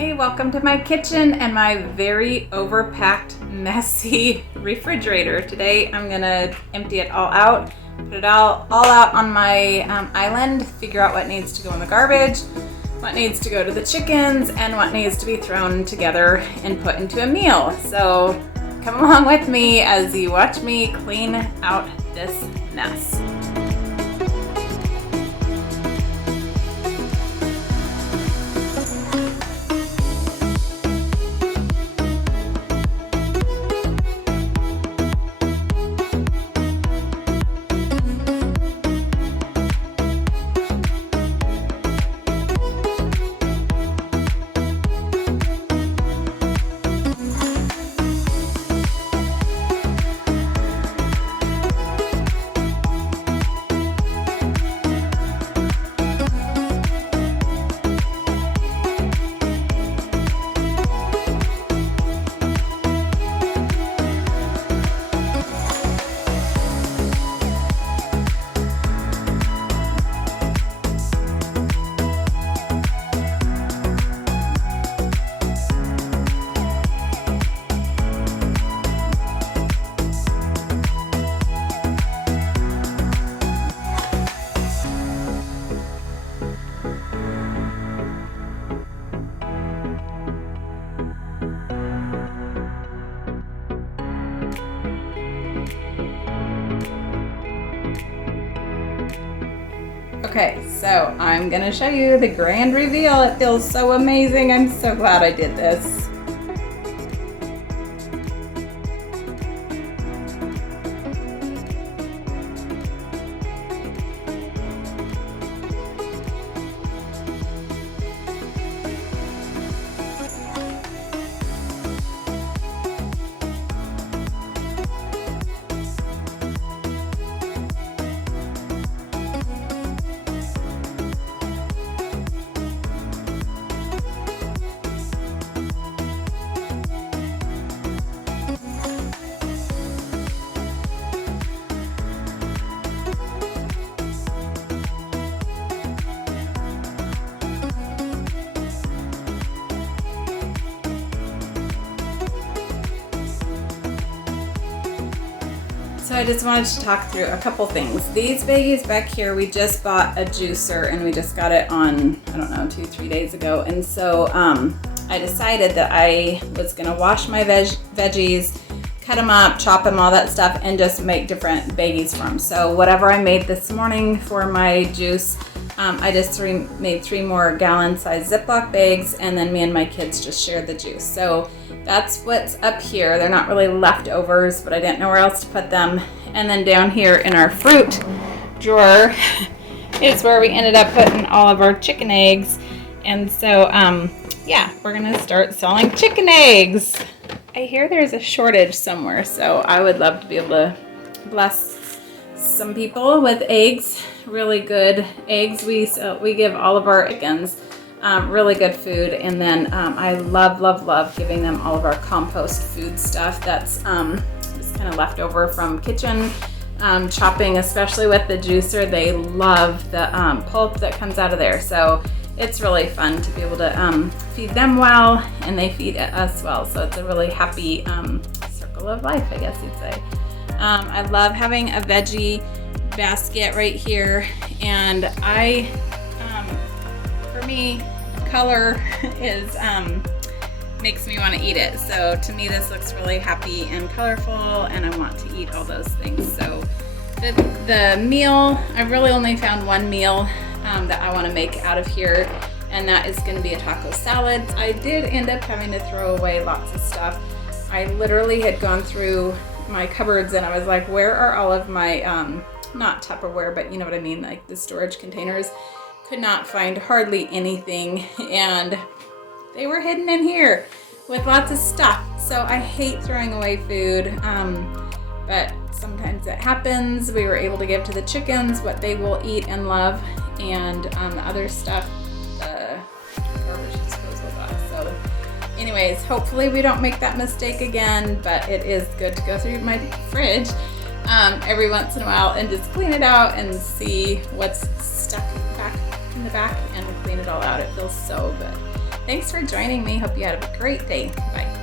Hey, welcome to my kitchen and my very overpacked, messy refrigerator. Today I'm gonna empty it all out, put it all out on my island, figure out what needs to go in the garbage, what needs to go to the chickens, and what needs to be thrown together and put into a meal. So come along with me as you watch me clean out this mess. Okay, so I'm gonna show you the grand reveal. It feels so amazing. I'm so glad I did this. So I just wanted to talk through a couple things. These baggies back here, we just bought a juicer and we just got it on, I don't know, 2-3 days ago. And so I decided that I was gonna wash my veggies, cut them up, chop them, all that stuff, and just make different baggies for them. So whatever I made this morning for my juice, I just made 3 more gallon-sized Ziploc bags, and then me and my kids just shared the juice. So that's what's up here. They're not really leftovers, but I didn't know where else to put them. And then down here in our fruit drawer is where we ended up putting all of our chicken eggs. And so, yeah, we're gonna start selling chicken eggs. I hear there's a shortage somewhere, so I would love to be able to bless some people with eggs, really good eggs. We give all of our chickens really good food, and then I love giving them all of our compost food stuff that's just kind of left over from kitchen chopping, especially with the juicer. They love the pulp that comes out of there, so it's really fun to be able to feed them well, and they feed us well, so it's a really happy circle of life, I guess you'd say. I love having a veggie basket right here, and for me, color is makes me want to eat it. So to me, this looks really happy and colorful, and I want to eat all those things. So the meal, I've really only found one meal that I want to make out of here, and that is going to be a taco salad. I did end up having to throw away lots of stuff. I literally had gone through my cupboards and I was like, where are all of my not Tupperware, but you know what I mean, like the storage containers. Could not find hardly anything, and they were hidden in here with lots of stuff. So I hate throwing away food, but sometimes it happens. We were able to give to the chickens what they will eat and love, and the other stuff, the garbage disposal box. So anyways, hopefully we don't make that mistake again, but it is good to go through my fridge every once in a while and just clean it out and see what's stuck back in the back and clean it all out. It feels so good. Thanks for joining me. Hope you had a great day. Bye.